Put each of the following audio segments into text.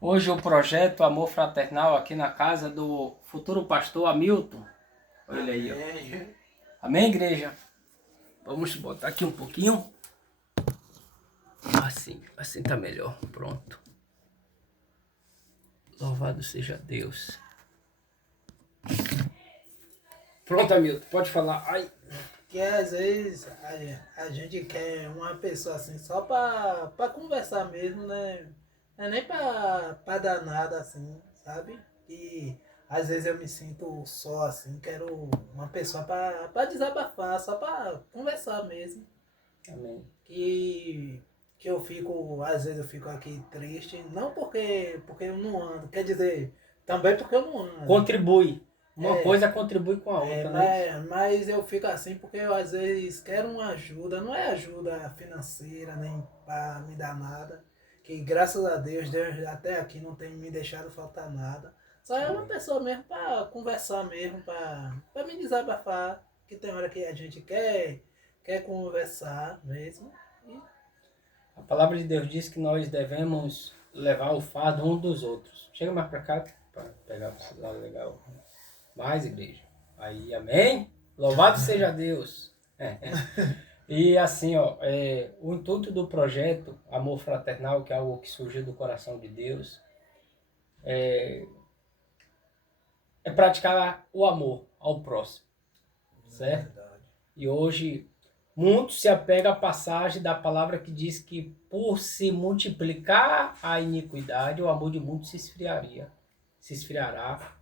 Hoje o projeto Amor Fraternal aqui na casa do futuro pastor Hamilton. Olha ele aí, ó. Amém. Amém, igreja? Vamos botar aqui um pouquinho. Assim tá melhor. Pronto. Louvado seja Deus. Pronto, Hamilton, pode falar. Ai. Que às vezes a gente quer uma pessoa assim só pra conversar mesmo, né? Não é nem pra dar nada assim, sabe? E às vezes eu me sinto só assim, quero uma pessoa pra desabafar, só pra conversar mesmo. Amém. Que eu fico, às vezes eu fico aqui triste, não porque eu não ando, quer dizer, também porque eu não ando. Contribui. Uma É, coisa contribui com a outra, não é isso? mas eu fico assim porque eu às vezes quero uma ajuda, não é ajuda financeira nem para me dar nada, que graças a Deus até aqui não tem me deixado faltar nada. Só é uma Amém. pessoa mesmo para conversar mesmo, para me desabafar, que tem hora que a gente quer conversar mesmo. E A palavra de Deus diz que nós devemos levar o fardo um dos outros. Chega mais para cá para pegar o celular legal. Mais, igreja. Aí, amém? Louvado seja Deus. E assim, ó, o intuito do projeto Amor Fraternal, que é algo que surgiu do coração de Deus, é praticar o amor ao próximo, certo? verdade. E hoje, muitos se apegam à passagem da palavra que diz que por se multiplicar a iniquidade, o amor de muitos se esfriará.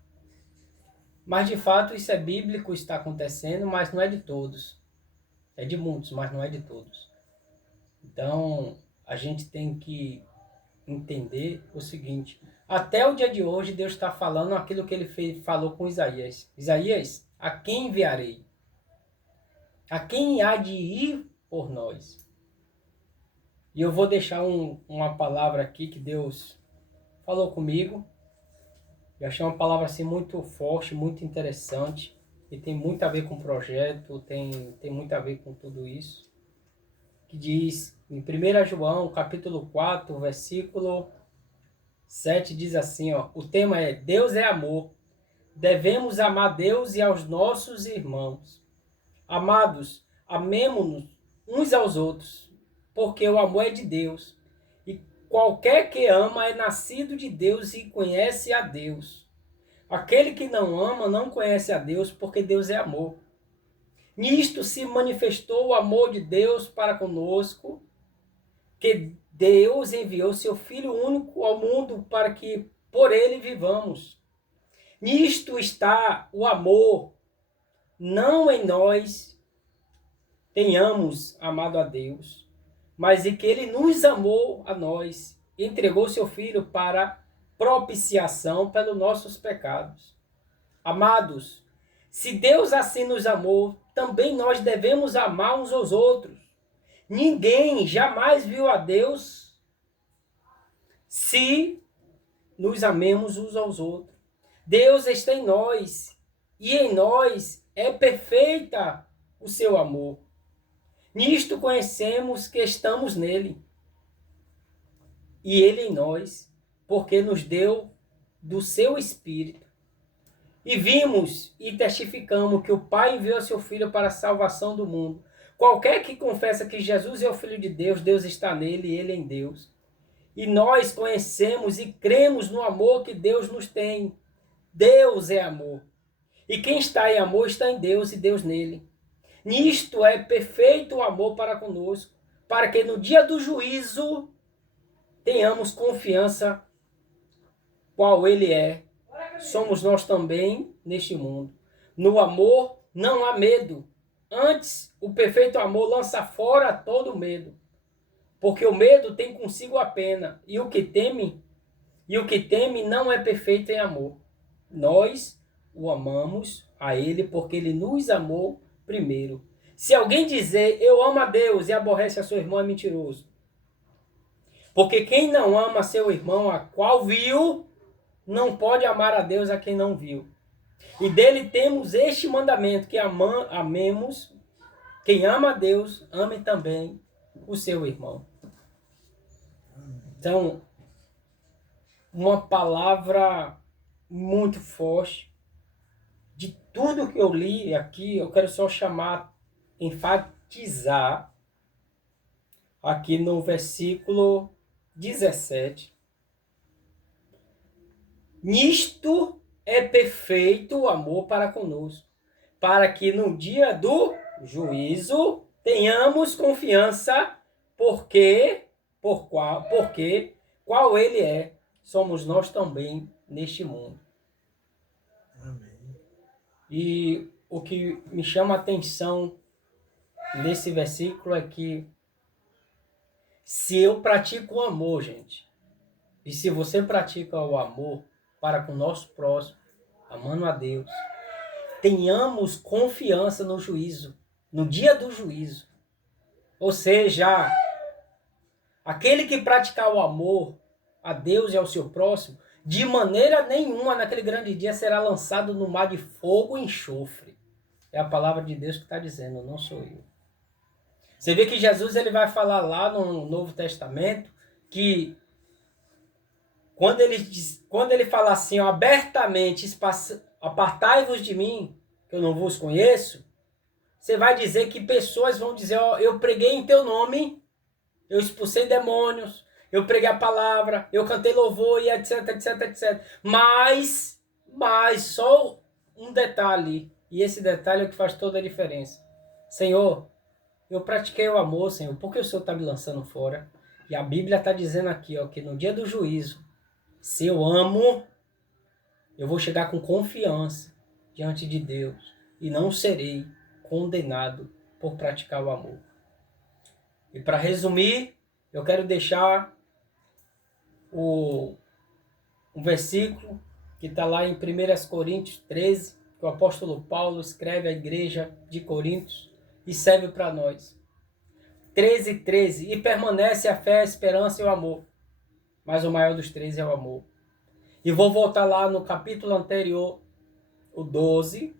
Mas de fato isso é bíblico, está acontecendo, mas não é de todos. É de muitos, mas não é de todos. Então, a gente tem que entender o seguinte: até o dia de hoje, Deus está falando aquilo que ele falou com Isaías. Isaías, a quem enviarei? A quem há de ir por nós? E eu vou deixar uma palavra aqui que Deus falou comigo. Eu achei uma palavra assim muito forte, muito interessante. E tem muito a ver com o projeto, tem muito a ver com tudo isso. Que diz em 1 João, capítulo 4, versículo 7, diz assim, ó, o tema é Deus é amor. Devemos amar Deus e aos nossos irmãos. Amados, amemo-nos uns aos outros, porque o amor é de Deus. E qualquer que ama é nascido de Deus e conhece a Deus. Aquele que não ama não conhece a Deus, porque Deus é amor. Nisto se manifestou o amor de Deus para conosco, que Deus enviou seu Filho único ao mundo para que por ele vivamos. Nisto está o amor, não em nós tenhamos amado a Deus, mas em que ele nos amou a nós, e entregou seu Filho para propiciação pelos nossos pecados. Amados, se Deus assim nos amou, também nós devemos amar uns aos outros. Ninguém jamais viu a Deus se nos amemos uns aos outros. Deus está em nós e em nós é perfeita o seu amor. Nisto conhecemos que estamos nele e ele em nós, porque nos deu do seu Espírito. E vimos e testificamos que o Pai enviou seu Filho para a salvação do mundo. Qualquer que confessa que Jesus é o Filho de Deus, Deus está nele e ele em Deus. E nós conhecemos e cremos no amor que Deus nos tem. Deus é amor. E quem está em amor está em Deus e Deus nele. Nisto é perfeito o amor para conosco, para que no dia do juízo tenhamos confiança qual ele é. Somos nós também neste mundo. No amor não há medo. Antes, o perfeito amor lança fora todo medo. Porque o medo tem consigo a pena, e o que teme não é perfeito em amor. Nós o amamos a ele porque ele nos amou primeiro. Se alguém dizer eu amo a Deus e aborrece a seu irmão é mentiroso. Porque quem não ama seu irmão a qual viu, não pode amar a Deus a quem não viu. E dele temos este mandamento, que amemos, quem ama a Deus, ame também o seu irmão. Então, uma palavra muito forte. De tudo que eu li aqui, eu quero só enfatizar aqui no versículo 17. Nisto é perfeito o amor para conosco, para que no dia do juízo tenhamos confiança, porque qual ele é, somos nós também neste mundo. Amém. E o que me chama a atenção nesse versículo é que se eu pratico o amor, gente, e se você pratica o amor para com o nosso próximo, amando a Deus, tenhamos confiança no juízo, no dia do juízo. Ou seja, aquele que praticar o amor a Deus e ao seu próximo, de maneira nenhuma naquele grande dia será lançado no mar de fogo e enxofre. É a palavra de Deus que está dizendo, não sou eu. Você vê que Jesus ele vai falar lá no Novo Testamento que quando ele fala assim, ó, abertamente, apartai-vos de mim, que eu não vos conheço, você vai dizer que pessoas vão dizer, ó, eu preguei em teu nome, eu expulsei demônios, eu preguei a palavra, eu cantei louvor e etc, etc, etc. Mas só um detalhe, e esse detalhe é o que faz toda a diferença. Senhor, eu pratiquei o amor, Senhor, por que o Senhor está me lançando fora? E a Bíblia está dizendo aqui, ó, que no dia do juízo, se eu amo, eu vou chegar com confiança diante de Deus e não serei condenado por praticar o amor. E para resumir, eu quero deixar um versículo que está lá em 1 Coríntios 13, que o apóstolo Paulo escreve à igreja de Coríntios e serve para nós. 13:13, e permanece a fé, a esperança e o amor. Mas o maior dos três é o amor. E vou voltar lá no capítulo anterior, o 12,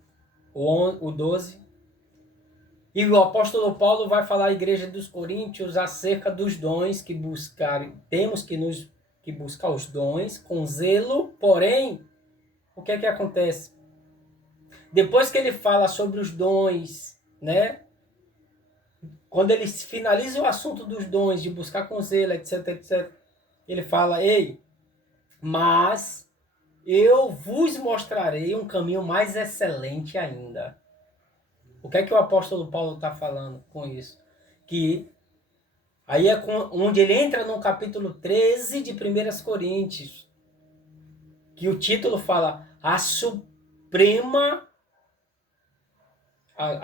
e o apóstolo Paulo vai falar à igreja dos Coríntios acerca dos dons que temos que buscar os dons com zelo, porém, o que é que acontece? Depois que ele fala sobre os dons, né? Quando ele finaliza o assunto dos dons, de buscar com zelo, etc, etc, ele fala, ei, mas eu vos mostrarei um caminho mais excelente ainda. O que é que o apóstolo Paulo está falando com isso? Que aí é onde ele entra no capítulo 13 de 1 Coríntios, que o título fala a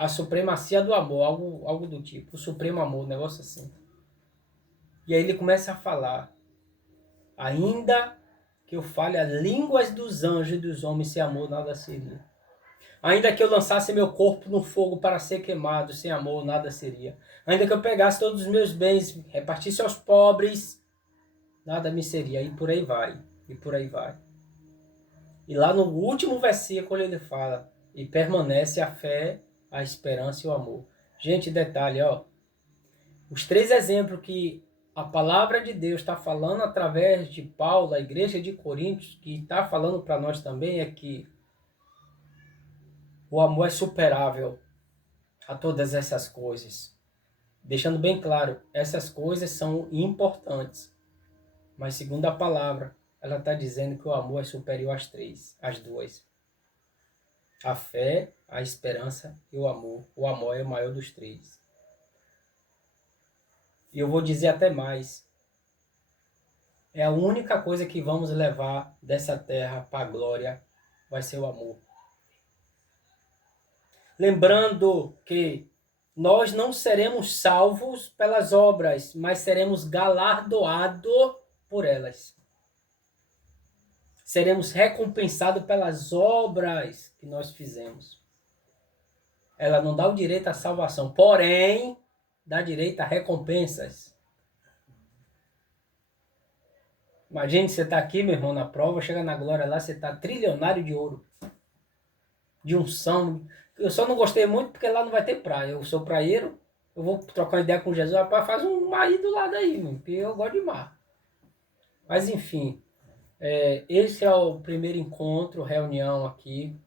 supremacia do amor, algo do tipo, o supremo amor, um negócio assim. E aí ele começa a falar, ainda que eu fale as línguas dos anjos e dos homens, sem amor nada seria. Ainda que eu lançasse meu corpo no fogo para ser queimado, sem amor nada seria. Ainda que eu pegasse todos os meus bens, repartisse aos pobres, nada me seria. E por aí vai, e por aí vai. E lá no último versículo ele fala, e permanece a fé, a esperança e o amor. Gente, detalhe, ó. Os três exemplos que a palavra de Deus está falando através de Paulo, a igreja de Coríntios, que está falando para nós também, é que o amor é superável a todas essas coisas. Deixando bem claro, essas coisas são importantes. Mas segundo a palavra, ela está dizendo que o amor é superior às duas. A fé, a esperança e o amor. O amor é o maior dos três. E eu vou dizer até mais. É a única coisa que vamos levar dessa terra para a glória, vai ser o amor. Lembrando que nós não seremos salvos pelas obras, mas seremos galardoados por elas. Seremos recompensados pelas obras que nós fizemos. Ela não dá o direito à salvação, porém, dá direito a recompensas. Imagine você está aqui, meu irmão, na prova, chega na glória lá, você está trilionário de ouro. De unção. Eu só não gostei muito porque lá não vai ter praia. Eu sou praieiro, eu vou trocar uma ideia com Jesus, rapaz, faz um mar do lado aí, porque eu gosto de mar. Mas enfim, Esse é o primeiro encontro, reunião aqui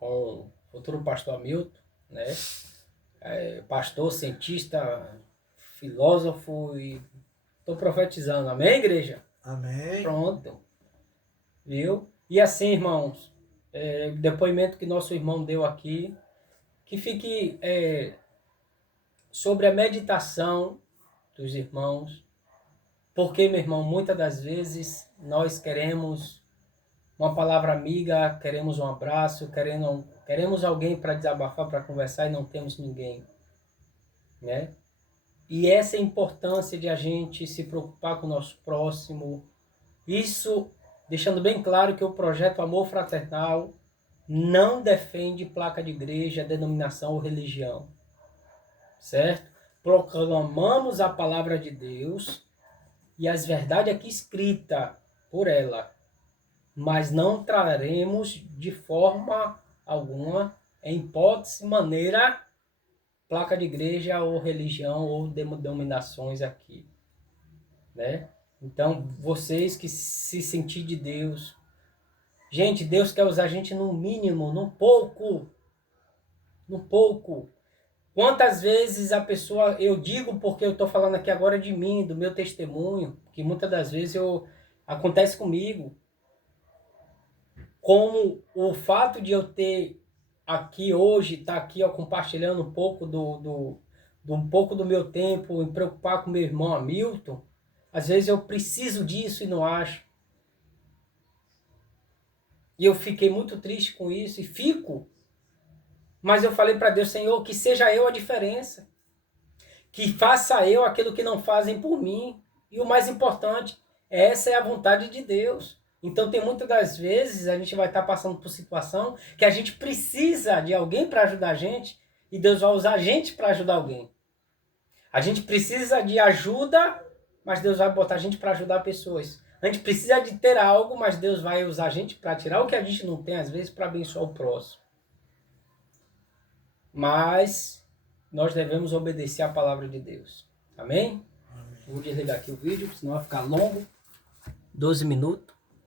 com o futuro pastor Hamilton, né? Pastor, cientista, filósofo e estou profetizando. Amém, igreja? Amém. Pronto. Viu? E assim, irmãos, depoimento que nosso irmão deu aqui, que fique sobre a meditação dos irmãos, porque, meu irmão, muitas das vezes nós queremos uma palavra amiga, queremos um abraço, queremos alguém para desabafar, para conversar e não temos ninguém, né? E essa é a importância de a gente se preocupar com o nosso próximo. Isso deixando bem claro que o projeto Amor Fraternal não defende placa de igreja, denominação ou religião, certo? Proclamamos a palavra de Deus e as verdades aqui escritas por ela, mas não traremos de forma alguma, em hipótese, maneira, placa de igreja ou religião ou denominações aqui, né? Então, vocês que se sentir de Deus, gente, Deus quer usar a gente no mínimo, no pouco, no pouco. Quantas vezes a pessoa, eu digo porque eu estou falando aqui agora de mim, do meu testemunho, que muitas das vezes acontece comigo, como o fato de eu ter aqui hoje, estar aqui compartilhando um pouco um pouco do meu tempo, em preocupar com meu irmão Hamilton, às vezes eu preciso disso e não acho. E eu fiquei muito triste com isso, e fico. Mas eu falei para Deus, Senhor, que seja eu a diferença. Que faça eu aquilo que não fazem por mim. E o mais importante, essa é a vontade de Deus. Então tem muitas das vezes a gente vai estar passando por situação que a gente precisa de alguém para ajudar a gente e Deus vai usar a gente para ajudar alguém. A gente precisa de ajuda, mas Deus vai botar a gente para ajudar pessoas. A gente precisa de ter algo, mas Deus vai usar a gente para tirar o que a gente não tem, às vezes, para abençoar o próximo. Mas nós devemos obedecer à palavra de Deus. Amém? Vou desligar aqui o vídeo, senão vai ficar longo. 12 minutos.